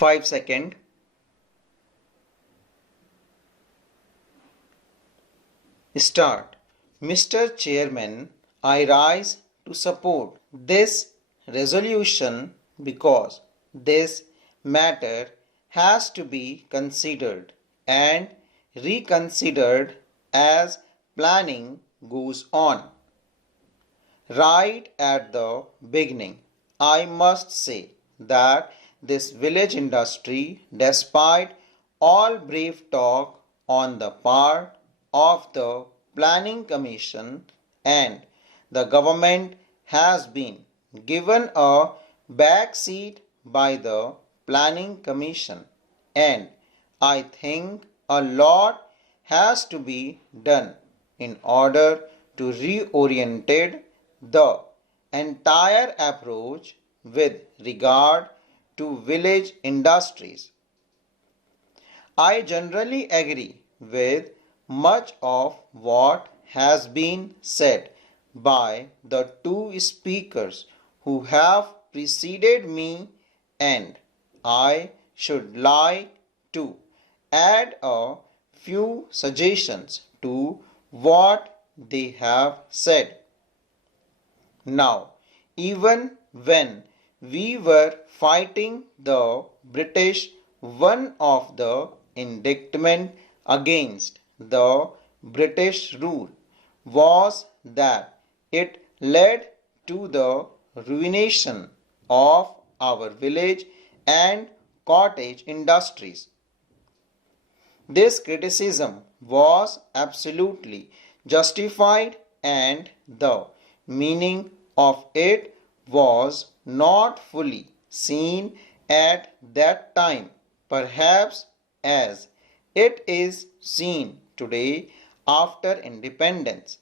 5 seconds. Start. Mr. Chairman, I rise to support this resolution because this matter has to be considered and reconsidered as planning goes on. Right at the beginning, I must say that this village industry, despite all brave talk on the part of the Planning Commission and the government, has been given a back seat by the Planning Commission, and I think a lot has to be done in order to reorient the entire approach with regard to village industries. I generally agree with much of what has been said by the two speakers who have preceded me, and I should like to add a few suggestions to what they have said. Now, even when we were fighting the British, one of the indictment against the British rule was that it led to the ruination of our village and cottage industries. This criticism was absolutely justified, and the meaning of it was not fully seen at that time, perhaps as it is seen today after independence.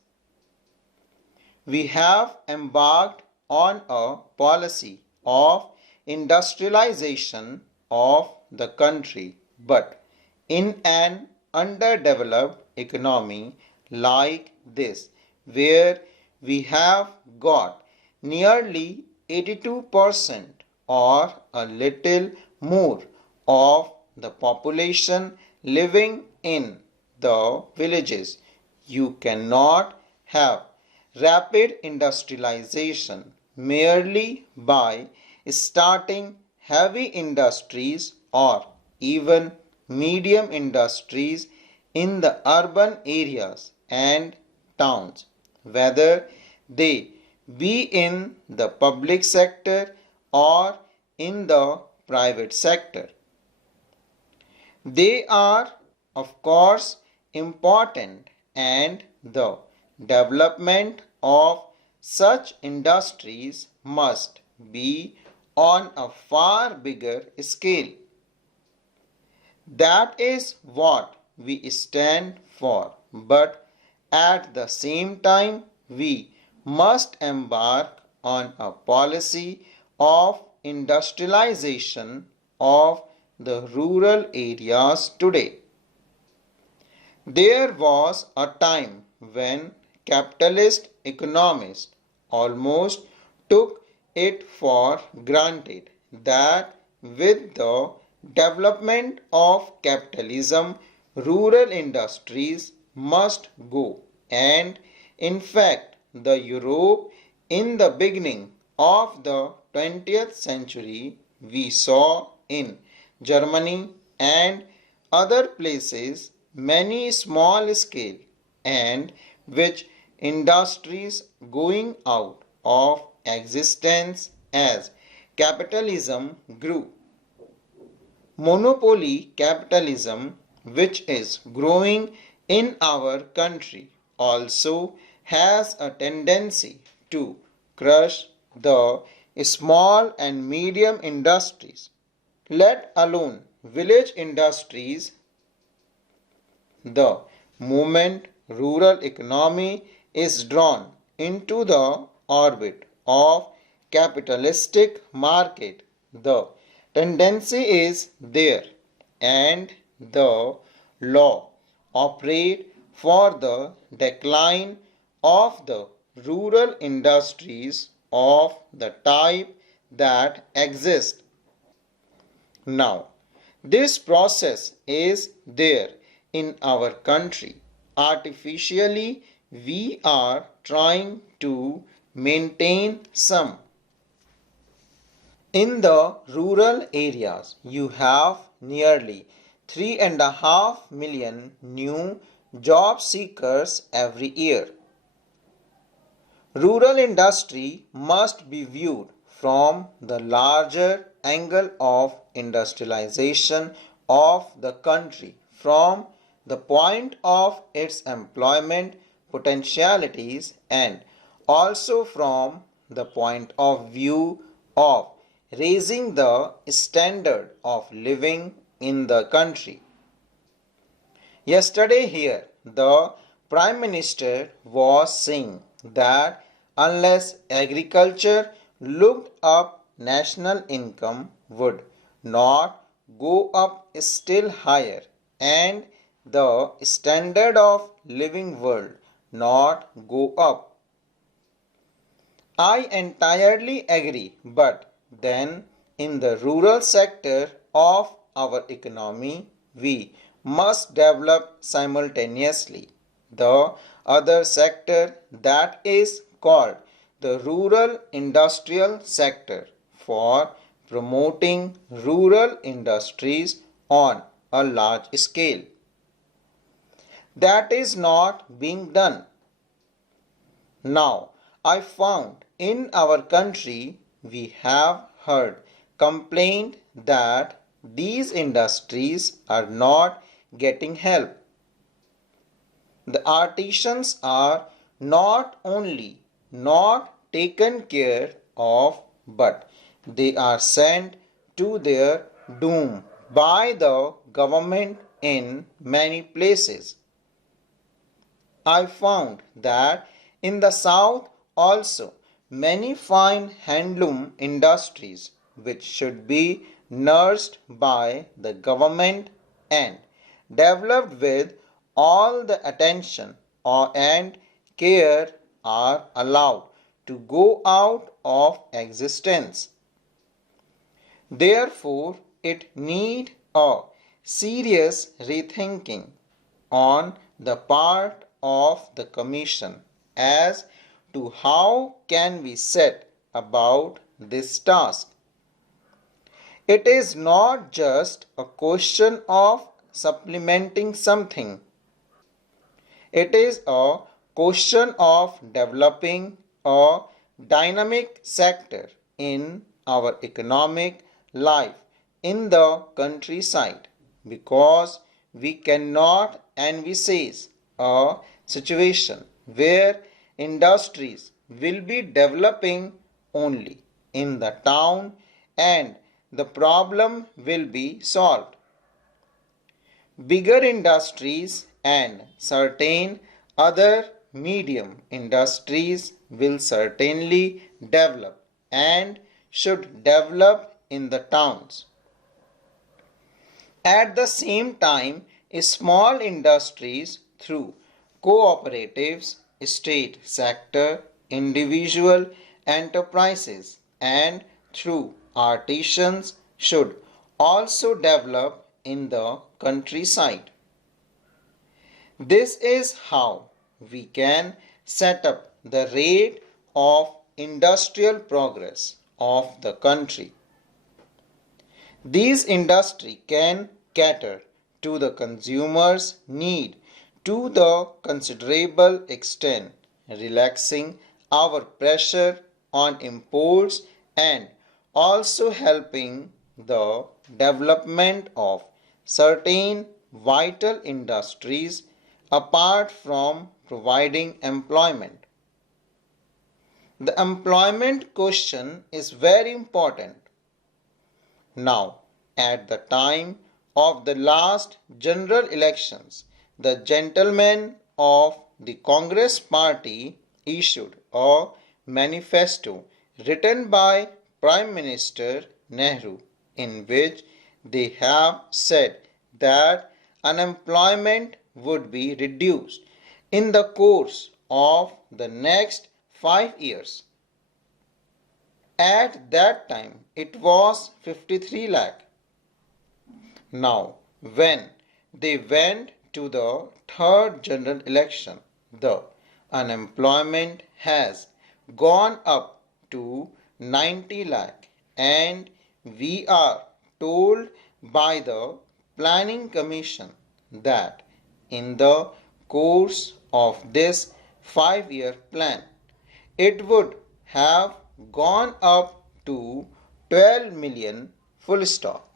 We have embarked on a policy of industrialization of the country, but in an underdeveloped economy like this, where we have got nearly 82% or a little more of the population living in the villages, you cannot have rapid industrialization merely by starting heavy industries or even medium industries in the urban areas and towns, whether they be in the public sector or in the private sector. They are, of course, important, and the development of such industries must be on a far bigger scale. That is what we stand for, but at the same time, we must embark on a policy of industrialization of the rural areas today. There was a time when capitalist economists almost took it for granted that with the development of capitalism, rural industries must go, and in fact, the Europe in the beginning of the 20th century, we saw in Germany and other places many small scale and which industries going out of existence as capitalism grew. Monopoly capitalism, which is growing in our country, also has a tendency to crush the small and medium industries, let alone village industries. The moment rural economy is drawn into the orbit of capitalistic market, the tendency is there, and the law operate for the decline of the rural industries of the type that exist. Now, this process is there in our country. Artificially, we are trying to maintain some. In the rural areas, you have nearly 3.5 million new job seekers every year. Rural industry must be viewed from the larger angle of industrialization of the country, from the point of its employment potentialities and also from the point of view of raising the standard of living in the country. Yesterday here, the Prime Minister was saying that unless agriculture looked up, national income would not go up still higher and the standard of living world not go up. I entirely agree, but then in the rural sector of our economy, we must develop simultaneously the other sector, that is called the rural industrial sector, for promoting rural industries on a large scale. That is not being done. Now, I found in our country we have heard complaint that these industries are not getting help. The artisans are not only not taken care of, but they are sent to their doom by the government in many places. I found that in the south also many fine handloom industries which should be nursed by the government and developed with all the attention and care are allowed to go out of existence. Therefore, it need a serious rethinking on the part of the Commission as to how can we set about this task. It is not just a question of supplementing something. It is a question of developing a dynamic sector in our economic life in the countryside, because we cannot envisage a situation where industries will be developing only in the town and the problem will be solved. Bigger industries and certain other medium industries will certainly develop and should develop in the towns. At the same time, small industries through cooperatives, state sector, individual enterprises, and through artisans should also develop in the countryside. This is how we can set up the rate of industrial progress of the country. These industries can cater to the consumer's need to the considerable extent, relaxing our pressure on imports and also helping the development of certain vital industries apart from providing employment. The employment question is very important. Now, at the time of the last general elections, the gentlemen of the Congress party issued a manifesto written by Prime Minister Nehru, in which they have said that unemployment would be reduced in the course of the next 5 years. At that time, it was 53 lakh. Now, when they went to the third general election, the unemployment has gone up to 90 lakh, and we are told by the Planning Commission that in the course of this 5-year plan, it would have gone up to 12 million full stop.